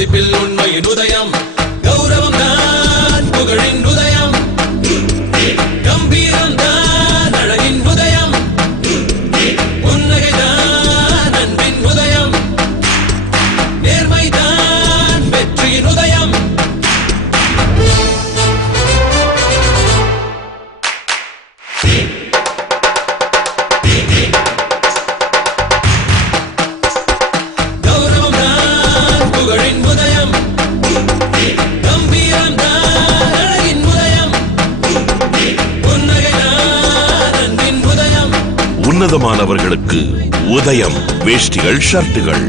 மதிப்பில் உண்மையின் உதயம் கௌரவம் தான் புகழின் உதயம் கம்பீரம் தான் அழகின் உதயம் புன்னகைதான் அன்பின் உதயம் நேர்மைதான் வெற்றியின் உதயம் உன்னதமானவர்களுக்கு உதயம் வேஷ்டிகள் ஷர்ட்டுகள்